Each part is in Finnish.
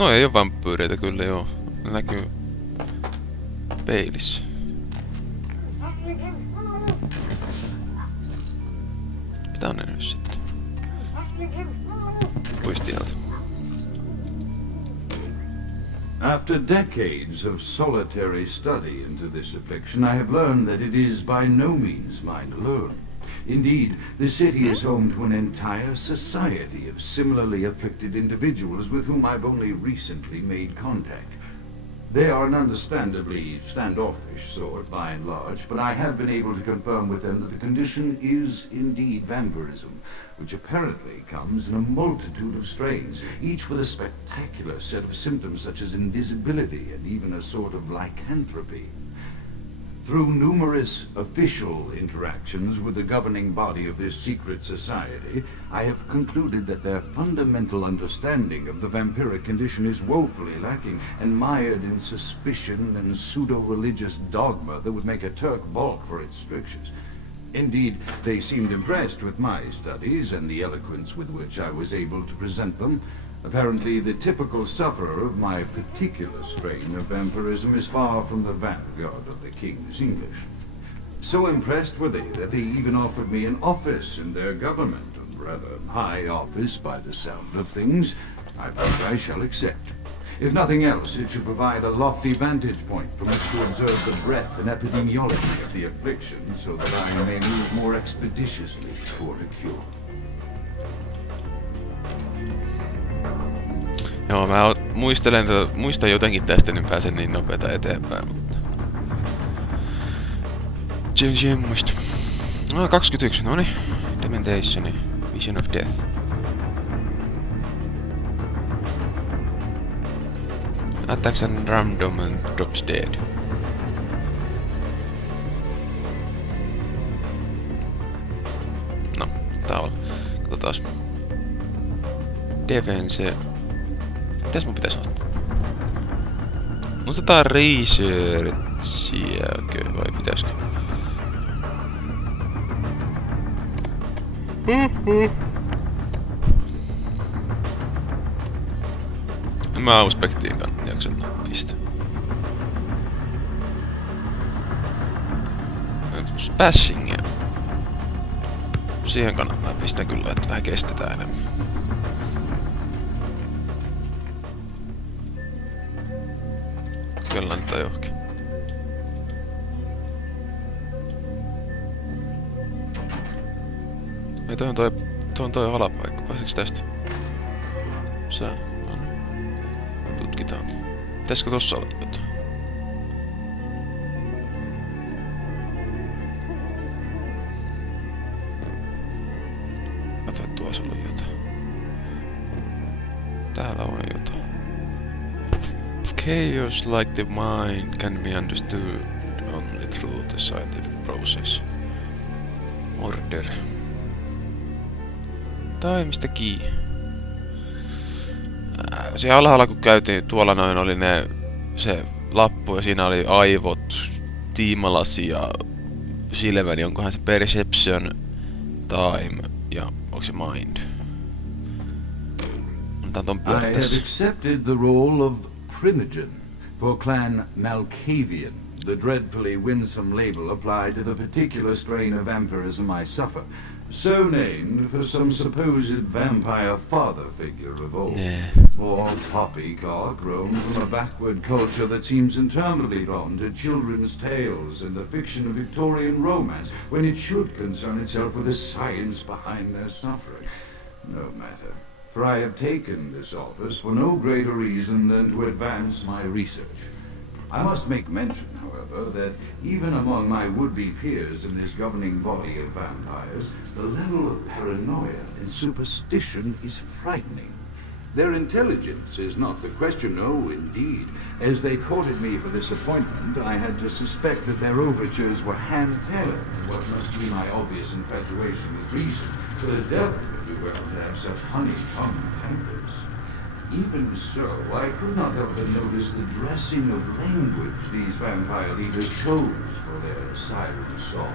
No ei oo vampyyreitä kyllä joo. Ne näkyy peilissä. Mitä on ne nyt sitten? Puistialta. After decades of solitary study into this affliction, I have learned that it is by no means mine alone. Indeed, the city is home to an entire society of similarly afflicted individuals with whom I've only recently made contact. They are an understandably standoffish sort, by and large, but I have been able to confirm with them that the condition is indeed vampirism, which apparently comes in a multitude of strains, each with a spectacular set of symptoms such as invisibility and even a sort of lycanthropy. Through numerous official interactions with the governing body of this secret society, I have concluded that their fundamental understanding of the vampiric condition is woefully lacking and mired in suspicion and pseudo-religious dogma that would make a Turk balk for its strictures. Indeed, they seemed impressed with my studies and the eloquence with which I was able to present them. Apparently, the typical sufferer of my particular strain of vampirism is far from the vanguard of the King's English. So impressed were they that they even offered me an office in their government, a rather high office by the sound of things. I think I shall accept. If nothing else, it should provide a lofty vantage point from which to observe the breadth and epidemiology of the affliction, so that I may move more expeditiously toward a cure. Joo, mä muistan jotenkin tästä, niin pääsen niin nopeeta eteenpäin, mutta... Semmoista. No, 21, noni. Dementationi. Vision of Death. Attacks and random and drops dead. No, tavalla. Katsotaas. Defense... Mitäs mun pitäis ottaa? Otetaan researchia, vai pitäisikö? Mä auspektiin jakson pistä. Smashingia. Siihen kannattaa pistää kyllä, että vähän kestetään enemmän. Kyllä nyt on johonkin. Ei, toi on toi halapaikka. Pääseekö tästä? Sää on. Tutkitaan. Pitäisikö tossa olla jotain? Katso, että tuossa on jotain. Täällä on jotain. Chaos like the mind can be understood only through the scientific process. Order. Tai mistä key? Siellä alhaalla kun käytiin, tuolla noin oli se lappu ja siinä oli aivot, tiimalasi ja silmäni, onkohan se perception, time ja onko se mind? Annetaan ton pyörä I tässä. have accepted the role of Primogen for Clan Malkavian, the dreadfully winsome label applied to the particular strain of vampirism I suffer, so named for some supposed vampire father figure of old. Or poppycock grown from a backward culture that seems internally drawn to children's tales and the fiction of Victorian romance, when it should concern itself with the science behind their suffering. No matter. For I have taken this office for no greater reason than to advance my research. I must make mention, however, that even among my would-be peers in this governing body of vampires, the level of paranoia and superstition is frightening. Their intelligence is not the question, no, indeed. As they courted me for this appointment, I had to suspect that their overtures were hand-tailored to what must be my obvious infatuation with reason, for the devil would do well to have such honey-tongued tempers. Even so, I could not help but notice the dressing of language these vampire leaders chose for their siren song.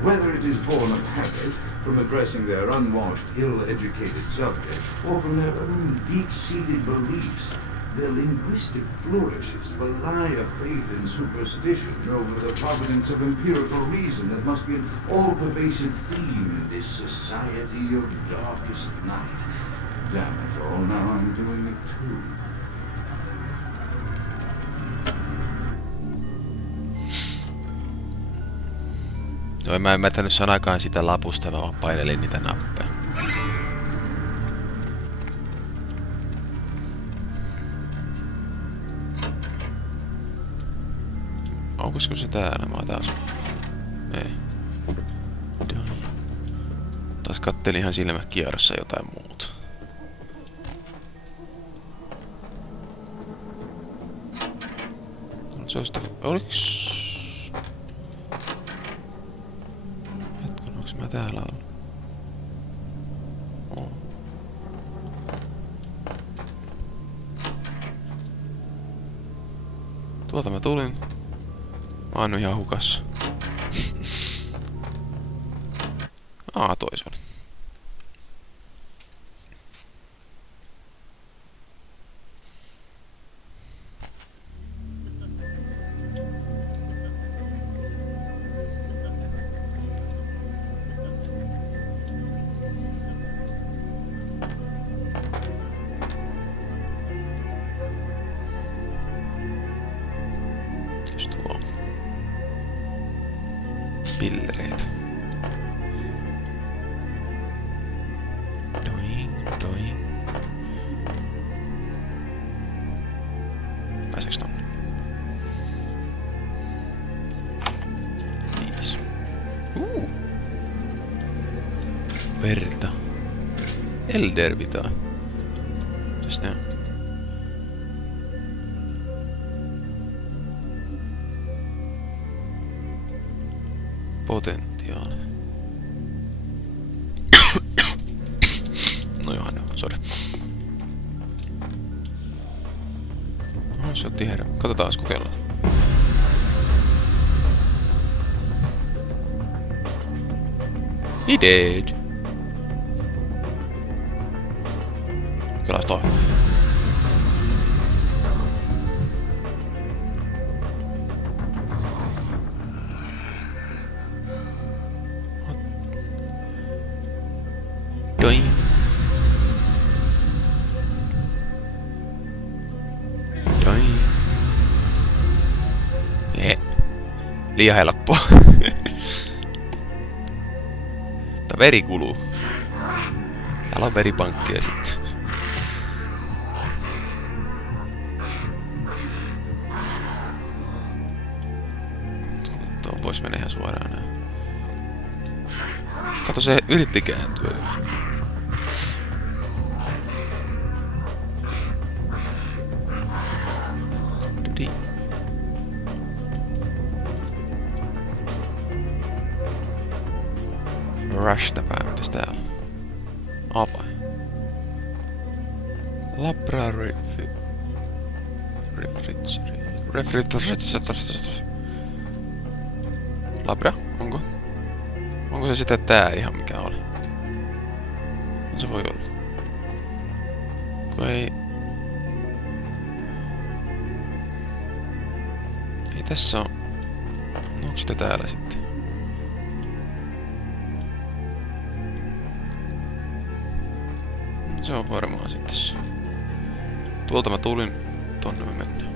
Whether it is born of habit, from addressing their unwashed, ill-educated subject, or from their own deep-seated beliefs, their linguistic flourishes belie a faith in superstition over the providence of empirical reason that must be an all-pervasive theme in this society of darkest night. Damn it all, now I'm doing it too. Joo, mä en mätänyt sanakaan sitä lapusta, mä vaan painelin niitä nappeja. Onko se täällä? Mä oon taas... Ei. Taas kattelin ihan silmät kierrossa jotain muuta. Se on sitä... Oliks... Hetkon, onks mä täällä ollut? Oh. Tuolta mä tulin. Mä oon ihan hukassa. Toi se oli. Mitäs tuo on? Pillereitä. Pääseekö tonne? 5. Verta. Eldervitaa. Mitäs ne on? Potentiaali. No johan, sori. Se on tiherä. Katsotaan, kokeillaan. He dead. Kokeillaan toi. Doing. Liian helppoa. Tää veri kuluu. Täällä on veripankkeja sitten. Tuo pois menee ihan suoraan näin. Kato, se yritti kääntyä. Rush täpää, mitäs täällä on? Avain. Labra Labra? Onko? Onko se sitten tää ihan mikä oli? Se voi olla. Kun ei... Ei tässä on... No onko sitä täällä sitten? Se on varmaan sitten se. Tuolta mä tulin, tonne me mennään.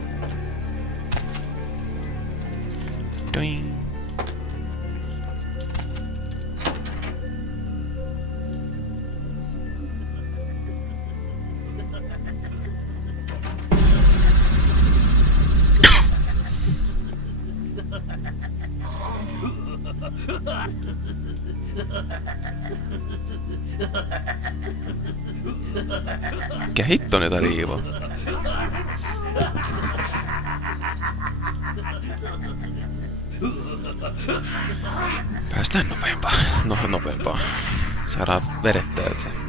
Doing. Mikä hitto niitä riivaa? Päästään nopeampaa. No, nopeampaa. Saadaan vedet täyteen.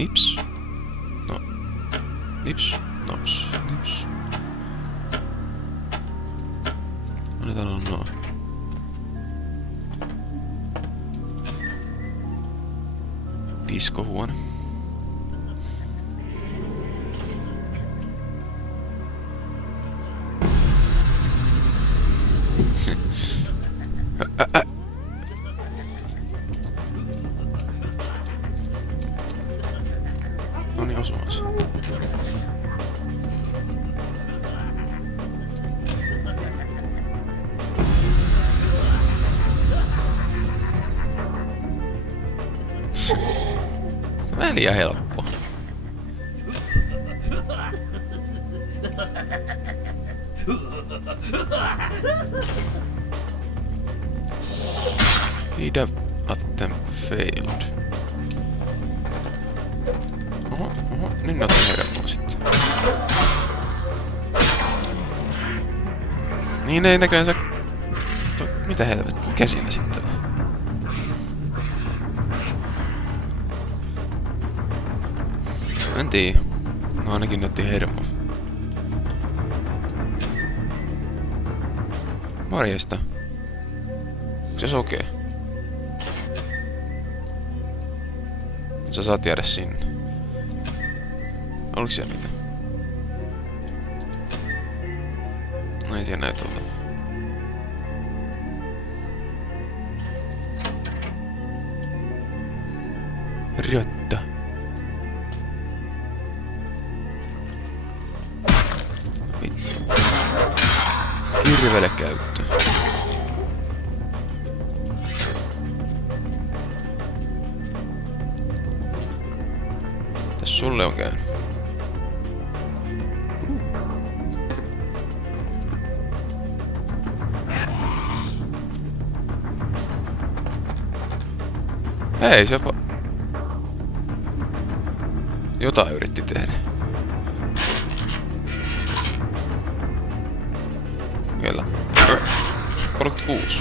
Nips. No. Nips. Naps. Nips. No täällä on noo. Diskohuone. No niin, osumaan se. Vähän liian helppo. Speed attempt failed. Oho, nyt ne otti hermoa sitten. Niin ei näköjään mitä helvettiä, mikä siinä sitten on? En tiedä. No ainakin ne otti hermoa. Marjesta. Onko se sokee? Sä saat jäädä sinne. Oliko siellä mitään? No ei siellä näytä olla. Röttä. Vittu. Kirvele käyttö. Tässä sulle on käynyt. Hei, se jopa jotain yritti tehdä. Kyllä. 36.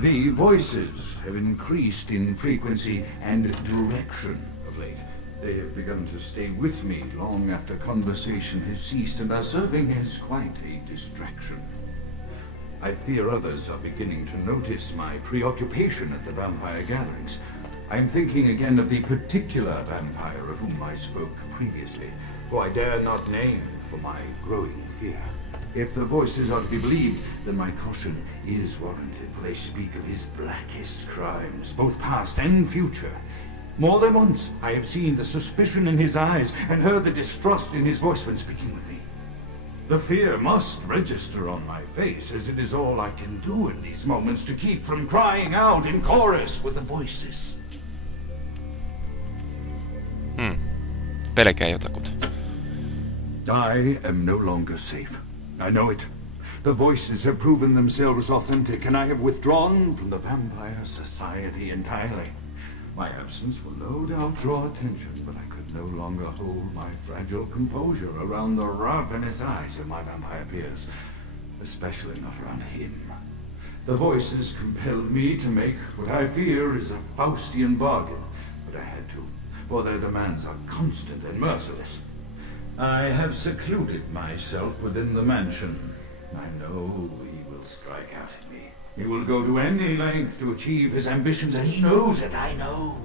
The voices have increased in frequency and direction of late. They have begun to stay with me long after conversation has ceased, and our serving is quite a distraction. I fear others are beginning to notice my preoccupation at the vampire gatherings. I am thinking again of the particular vampire of whom I spoke previously, who I dare not name for my growing fear. If the voices are to be believed, then my caution is warranted, for they speak of his blackest crimes, both past and future. More than once I have seen the suspicion in his eyes and heard the distrust in his voice when speaking with me. The fear must register on my face, as it is all I can do in these moments to keep from crying out in chorus with the voices. Pelkää jotakuta. I am no longer safe. I know it. The voices have proven themselves authentic, and I have withdrawn from the Vampire Society entirely. My absence will no doubt draw attention, but I could no longer hold my fragile composure around the ravenous eyes of my vampire peers, especially not around him. The voices compelled me to make what I fear is a Faustian bargain, but I had to, for their demands are constant and merciless. I have secluded myself within the mansion. I know he will strike out at me. He will go to any length to achieve his ambitions, and he knows that I know.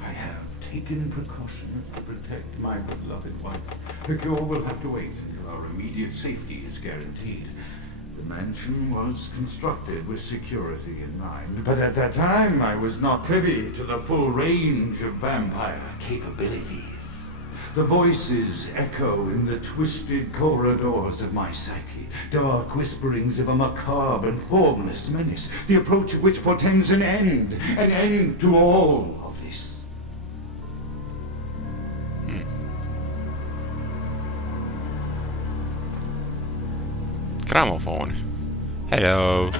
I have taken precautions to protect my beloved wife. The cure will have to wait until our immediate safety is guaranteed. The mansion was constructed with security in mind, but at that time I was not privy to the full range of vampire capabilities. The voices echo in the twisted corridors of my psyche, dark whisperings of a macabre and formless menace, the approach of which portends an end to all of this. Gramophone. Hello.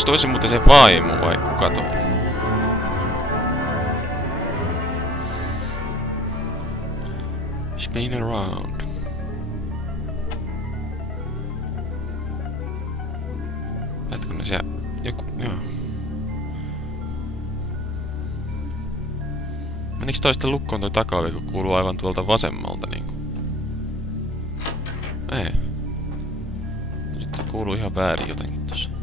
Onks toisen muuten se vaimo vai kuka toi? Spin around. Hetkinen siellä joku, joo. Meniks toista lukkoon toi takaovi, kun kuuluu aivan tuolta vasemmalta niinku? Ei. Nyt se kuuluu ihan väärin jotenkin tossa.